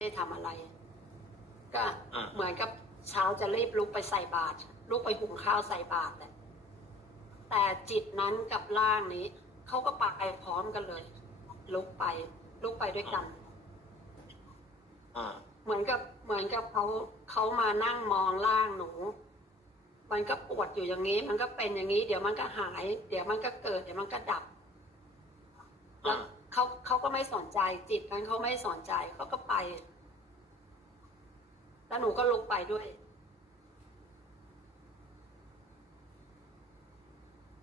ได้ทำอะไร ก็อืมเหมือนกับเช้าจะรีบลุกไปใส่บาตรลุกไปหุงข้าวใส่บาตรแหละแต่จิตนั้นกับร่างนี้เขาก็ไปพร้อมกันเลย ลุกไป ลุกไปด้วยกัน อ่า เหมือนกับเหมือนกับเขาเขามานั่งมองร่างหนู มันก็ปวดอยู่อย่างนี้ มันก็เป็นอย่างนี้ เดี๋ยวมันก็หาย เดี๋ยวมันก็เกิด เดี๋ยวมันก็ดับแล้วอืมเขาเขาก็ไม่สนใจ จิตนั้นเขาไม่สนใจเขาก็ไป แล้วหนูก็ลุกไปด้วย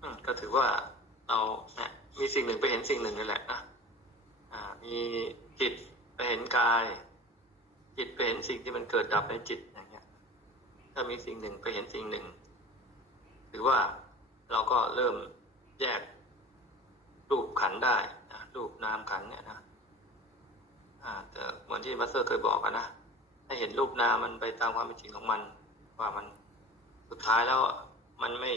อืมก็ถือว่าเราเนี่ยมีสิ่งหนึ่งไปเห็นสิ่งหนึ่งนั่นแหละนะอ่า มีจิตไปเห็นกาย จิตไปเห็นสิ่งที่มันเกิดดับในจิตอย่างเงี้ย ถ้ามีสิ่งหนึ่งไปเห็นสิ่งหนึ่งถือว่าเราก็เริ่มแยกรูปขันได้นะรูปนามขันเนี่ยนะอ่าแต่เหมือนที่มาสเตอร์เคยบอกกันนะ ให้เห็นรูปนามมันไปตามความเป็นจริงของมัน ว่ามันสุดท้ายแล้วมันไม่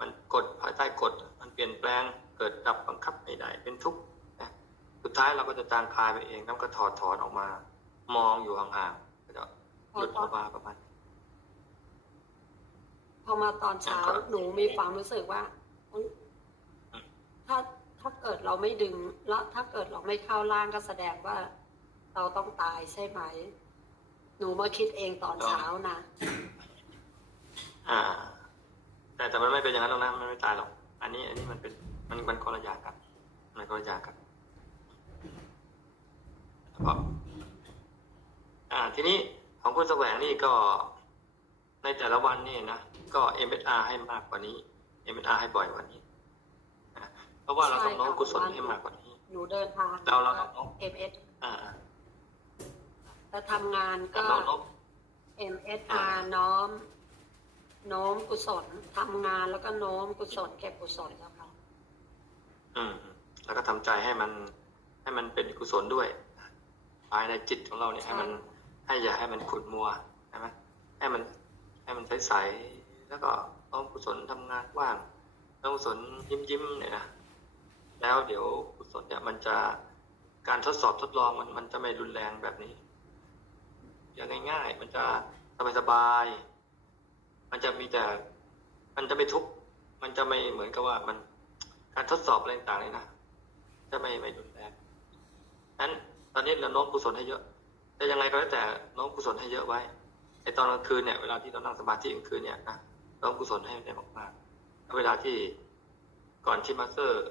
มันกดภายใต้กฎมันเปลี่ยนแปลงเกิดดับบังคับไม่ได้เป็นทุกข์นะสุดท้ายเราก็จะจางคลายไปเองแล้วก็ถอดถอนออกมา มองอยู่ห่างๆก็จะหลุดออกมาประมาณนี้พอมาตอนเช้าครับหนูมีความรู้สึกว่าเฮ้ยอืมถ้าถ้าเกิดเราไม่ดึงแล้วถ้าเกิดเราไม่เข้าร่างก็แสดงว่า เราต้องตายใช่ไหม หนูมาคิดเองตอนเช้านะอ่า แต่แต่มันไม่เป็นอย่างนั้นหรอกนะมันไม่ตายหรอก อันนี้ อันนี้มันเป็นมันมันคนละอย่างกันมันคนละอย่างกันเพราะอ่า ทีนี้ของคุณแสวงนี่ก็ในแต่ละวันนี่นะก็ MSR ให้มากกว่านี้ MSR ให้บ่อยกว่านี้นะเพราะว่าเราต้องน้อมกุศลให้มากกว่านี้ หนูเดินทางเราเราเราเอ็มเอ สอ่าแต่ทำงานแต่ก็เราลบ MSR น้อม โน้มกุศลทำงานแล้วก็โน้มกุศลเก็บกุศลแล้วค่ะอืม แล้วก็ทำใจให้มัน ให้มันเป็นกุศลด้วย ภายในจิตของเราเนี่ยใช่ให้มัน ให้อย่าให้มันขุ่นมัวใช่ไหมให้มัน ให้มันใสๆแล้วก็น้อมกุศลทำงานว่างน้อมกุศลยิ้มยิ้มๆเนี่ยนะแล้วเดี๋ยวกุศลเนี่ยมันจะการทดสอบทดลองมันมันจะไม่รุนแรงแบบนี้ อย่างง่ายๆ มันจะสบายๆมันจะมีแต่ มันจะไม่ทุกข์มันจะไม่เหมือนกับว่ามันการทดสอบอะไรต่างๆเลยนะจะไม่ไม่รุนแรงนั้นตอนนี้เราน้อมกุศลให้เยอะ แต่ยังไงก็แล้วแต่น้อมกุศลให้เยอะไว้ไอตอนกลางคืนเนี่ยเวลาที่เรานั่งสมาธิกลางคืนเนี่ยนะน้อมกุศลให้ได้มากๆเวลาที่ก่อนที่มาสเตอร์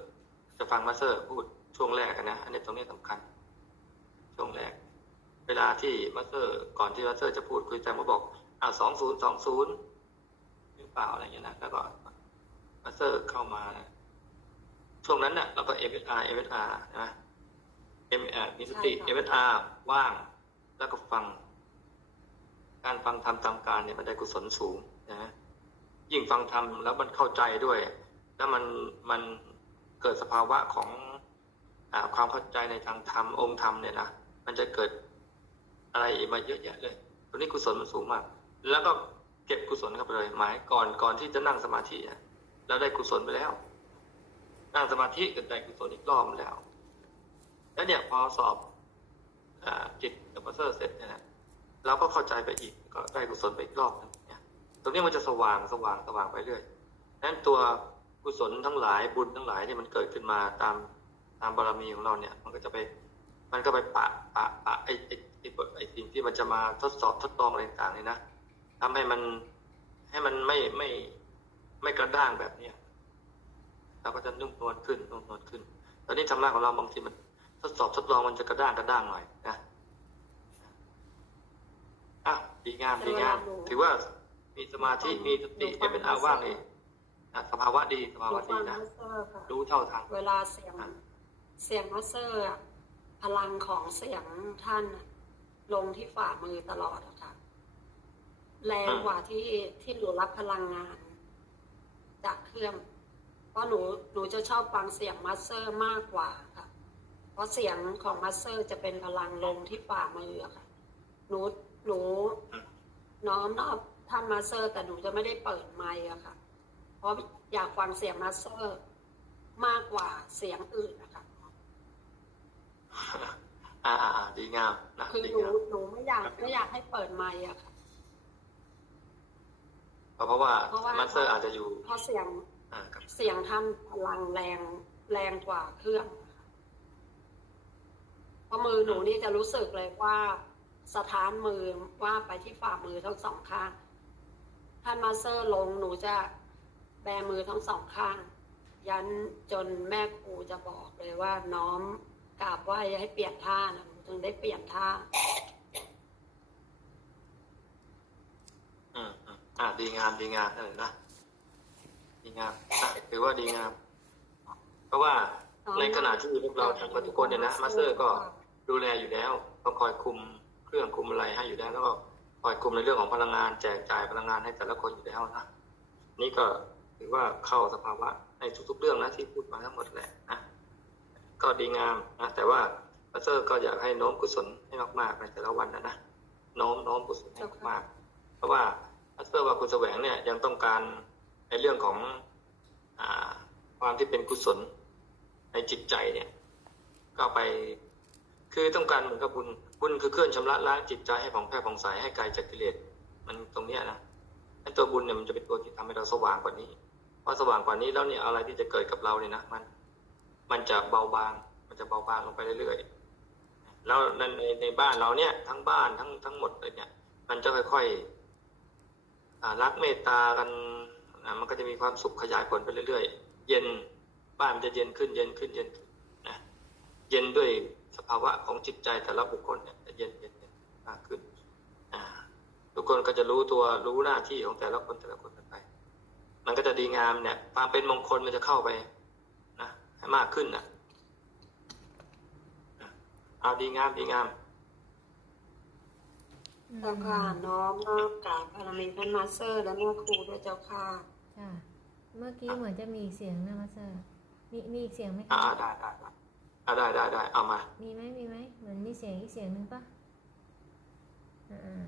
จะฟังมาสเตอร์พูดช่วงแรกอะนะอันนี้ตรงนี้สำคัญ ช่วงแรก เวลาที่มาสเตอร์ก่อนที่มาสเตอร์จะพูดคุยแต่มาบอกอ่าสองศูนย์สองศูนย์หรือเปล่าอะไรอย่างเงี้ยนะแล้วก็มาสเตอร์เข้ามานะช่วงนั้นเนี่ยเราก็ MSR MSR นะ MSR มีสติใช่ค่ะ MSR ว่าง แล้วก็ฟัง การฟังธรรมตามการเนี่ยมันได้กุศลสูงนะฮะยิ่งฟังธรรมแล้วมันเข้าใจด้วย แล้วมันมันเกิดสภาวะของอาความเข้าใจในทางธรรมองค์ธรรมเนี่ยนะมันจะเกิด อะไรมาเยอะแยะเลยตัวนี้กุศลมันสูงมาก แล้วก็เก็บกุศลเข้าไปเลย หมายก่อนก่อนที่จะนั่งสมาธิอะเราได้กุศลไปแล้ว นั่งสมาธิเกิดใจกุศลอีกรอบแล้ว แล้วเนี่ยพอสอบอจิตกับมัสเตอร์เสร็จเนี่ยเราก็เข้าใจไปอีกก็ได้กุศลไปอีกรอบนึงเนี่ยตรงนี้มันจะสว่างสว่างสว่างไปเรื่อยนั้นตัวกุศลทั้งหลายบุญทั้งหลายที่มันเกิดขึ้นมาตามตามบารมีของเราเนี่ย มันก็จะไป มันก็ไปปะปะปะไอไอ้ ไอ้ไอ้สิ่งที่มันจะมาทดสอบทดลองอะไรต่างๆเนี่ยนะทำให้มันให้มันไม่ไม่ไม่กระด้างแบบเนี้ยเราก็จะนุ่มนวลขึ้นนุ่มนวลขึ้น ตอนนี้ธรรมะของเราบางทีมันทดสอบทดลองมันจะกระด้างกระด้างหน่อยนะอะดีงามดีงามถือว่ามีสมาธิมีสติเป็นอาว่างนี่นะสภาวะดีสหภานูวะฟัดีงนะมาสเตอร์ค่ะรู้เท่าทันเวลาเสียงเสียงมาสเตอร์อะพลังของเสียงท่านอะ ลงที่ฝ่ามือตลอดอะค่ะ แรงกว่าที่ที่หนูรับพลังงาน จากเครื่อง เพราะหนูหนูจะชอบฟังเสียงมาสเตอร์มากกว่าค่ะ เพราะเสียงของมาสเตอร์จะเป็นพลังลงที่ฝ่ามืออะค่ะ หนูหนูน้อมนอบท่านมาสเตอร์ แต่หนูจะไม่ได้เปิดไมค์อะค่ะ เพราะอยากฟังเสียงมาสเตอร์มากกว่าเสียงอื่นนะคะ อ่าอ่าอ่าดีงามนะคือดีหนูงามหนูไม่อยากไม่อยากให้เปิดไมค์อะค่ะเพราะว่าเพราะว่า มาสเตอร์อาจจะอยู่เพราะเสียงอ่าครับเสียงท่านพลังแรงแรงกว่าเครื่องเพราะมือหนูนี่จะรู้สึกเลยว่าสถานมือว่าไปที่ฝ่ามือทั้งสองข้าง ท่านมาสเตอร์ลงหนูจะแบมือทั้งสองข้าง ยันจนแม่ครูจะบอกเลยว่าน้อม กราบไหว้ให้เปลี่ยนท่านะหนูถึงได้เปลี่ยนท่า อืมอืมอ่าดีงามดีงามเออนะดีงามนะถือว่าดีงาม เพราะว่าในขณะที่พวกเราทำกันทุกคนเนี่ยนะมาสเตอร์ก็ดูแลอยู่แล้วก็คอยคุมเครื่องคุมอะไรให้อยู่แล้วแล้วก็คอยคุมในเรื่องของพลังงานแจกจ่ายพลังงานให้แต่ละคนอยู่แล้วนะนี่ก็ถือว่าเข้าสภาวะในทุกๆเรื่องนะที่พูดมาทั้งหมดแหละนะ ก็ดีงามนะแต่ว่ามาสเตอร์ก็อยากให้โน้มกุศลให้มากๆในแต่ละวันนะนะโน้มโน้มกุศลให้มากๆเพราะว่ามาสเตอร์ว่าคุณแสวงเนี่ยยังต้องการในเรื่องของอ่าความที่เป็นกุศลในจิตใจเนี่ย ก็ไปคือต้องการเหมือนกับบุญบุญคือเครื่องชำระล้างจิตใจให้ผ่องแผ้วผ่องใสให้ไกลจากกิเลสมันตรงเนี้ยนะไอ้ตัวบุญเนี่ยมันจะเป็นตัวที่ทำให้เราสว่างกว่านี้พอสว่างกว่านี้แล้วเนี่ยอะไรที่จะเกิดกับเราเนี่ยนะมัน มันจะเบาบาง มันจะเบาบางลงไปเรื่อยๆ แล้วในในในบ้านเราเนี่ย ทั้งบ้านทั้งทั้งหมดเลยเนี่ย มันจะค่อยๆรักเมตตากันมันก็จะมีความสุขขยายผลไปเรื่อยๆ เย็นบ้านมันจะเย็นขึ้นเย็นขึ้นเย็นนะเย็นด้วยสภาวะของจิตใจแต่ละบุคคลเนี่ยจะเย็นเย็นมากขึ้นทุกคนก็จะรู้ตัวรู้หน้าที่ของแต่ละคนแต่ละคนกันไป มันก็จะดีงามเนี่ย ความเป็นมงคลมันจะเข้าไป มากขึ้นนะอะเอาดีงามดีงามเจ้าค่ะน้อมนอบกราบพระมีท่านมาสเตอร์ และแม่ครูด้วยเจ้าค่ะจ้ะเมื่อกี้เหมือนจะมีอีกเสียงนะมาสเตอร์ มีมีอีกเสียงไหมอ่าคะได้ได้ได้อ่าได้ได้ได้เอามา มีไหมมีไหมเหมือนมีเสียงอีกเสียงหนึ่งปะอ่า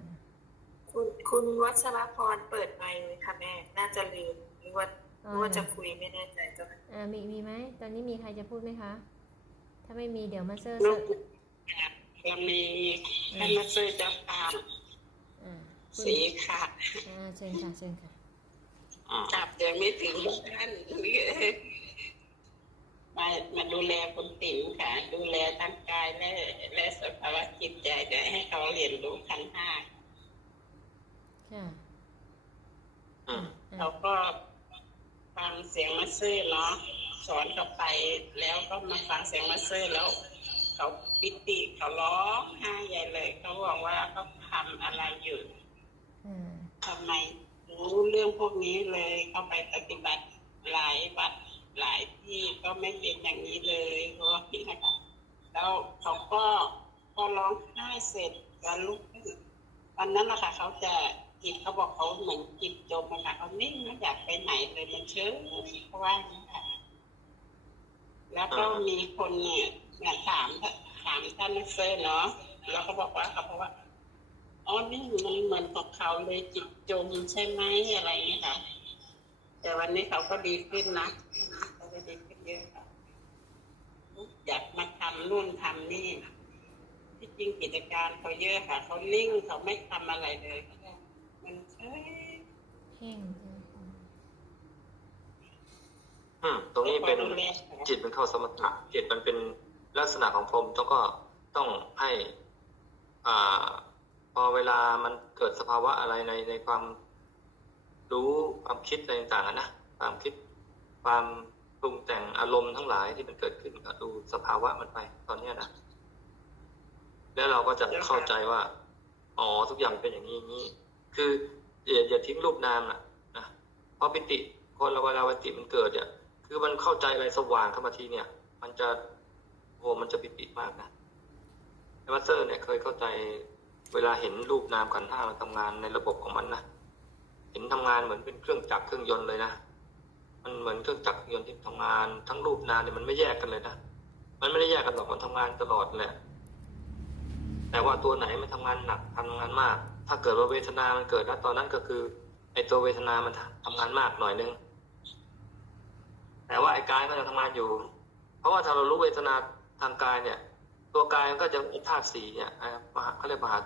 คุณคุณวัชรพรเปิดไมค์เลยค่ะแม่ น่าจะลืมหรือว่าหอ๋อรือ ว่าจะคุยไม่แน่ใจเจ้าค่ะอ่ามีมีไหมตอนนี้มีใครจะพูดไหมคะ ถ้าไม่มีเดี๋ยวมาสเตอร์ลูเสิกร์ฟเรามีท่านมาซื้อเจ้าภาพอ่าคุณสีค่ะอ่าเชิญค่ะเชิญค่ะอืมจับยังไม่ถึงท่านมามาดูแลคนติ๋มค่ะ ดูแลทั้งกายและและสภาวะจิตใจเดี๋ยวให้เขาเรียนรู้ขันธ์ห้าค่ะอืมอ่าเขาก็ฟัง เสียงมาซื้อเนาะสอนเขาไปแล้วก็มาฟังเสียงมาซื้อแล้วเขาปิติเขาร้องไห้ใหญ่เลยเขาบอกว่าเขาทำอะไรอยู่ทำไมรู้เรื่องพวกนี้เลยเขาไปปฏิบัติหลายวัดหลายที่ก็ไม่เป็นอย่างนี้เลยเพราะพี่นะคะแล้วเขาก็พอร้องไห้เสร็จก็ลุกขึ้นวันนั้นนะคะเขาจะ จิตเขาบอกเขาเหมือนจิตจมนะคะเขานิ่งไม่อยากไปไหนเลยมันเชื่อเขาว่าอย่างนี้ค่ะ แล้วก็มีคนเนี่ยถามถามท่านเซอร์เนาะแล้วเขาบอกว่าเขาบอกว่าอ๋อนี่มันเหมือนกับเขาเลยจิตจมใช่ไหมอะไรอย่างนี้ค่ะ แต่วันนี้เขาก็ดีขึ้นนะเขาก็ดีขึ้นเยอะค่ะอยากมาทำนู่นทำนี่ที่จริงกิจการเขาเยอะค่ะเขานิ่งเขาไม่ทำอะไรเลย มันเฉยแห้งอืมตรงนี้เป็นจิตมันเข้าสมถะจิตมันเป็นลักษณะของพรหมต้องก็ต้องให้อ่าพอเวลามันเกิดสภาวะอะไรในในความรู้ความคิดอะไรต่างๆนะความคิดความปรุงแต่งอารมณ์ทั้งหลายที่มันเกิดขึ้นก็ดูสภาวะมันไป ตอนเนี้นะแล้วเราก็จะเข้าใจว่า อ๋อทุกอย่างเป็นอย่างนี้อย่างนี้ คืออย่าอย่าทิ้งรูปนามนะนะเพราะปิติคนเราเวลาปิติมันเกิดเนี่ยคือมันเข้าใจอะไรสว่างเข้ามาทีเนี่ย มันจะโอ้มันจะปิติมากนะมาสเตอร์เนี่ยเคยเข้าใจเวลาเห็นรูปนามขันธ์ห้ามันทำงานในระบบของมันนะเห็นทำงานเหมือนเป็นเครื่องจักรเครื่องยนต์เลยนะมันเหมือนเครื่องจักรยนต์ที่ทำงาน ทั้งรูปนามเนี่ยมันไม่แยกกันเลยนะมันไม่ได้แยกกันหรอกมันทำงานตลอดแหละแต่ว่าตัวไหนมันทำงานหนักทำงานมาก ถ้าเกิดว่าเวทนามันเกิดนะตอนนั้นก็คือ ไอ้ตัวเวทนามันทำงานมากหน่อยนึง แต่ว่าไอ้กายก็ยังทำงานอยู่ เพราะว่าถ้าเรารู้เวทนาทางกายเนี่ย ตัวกายมันก็จะเป็นธาตุสีเนี่ยมหาเขาเรียกมหา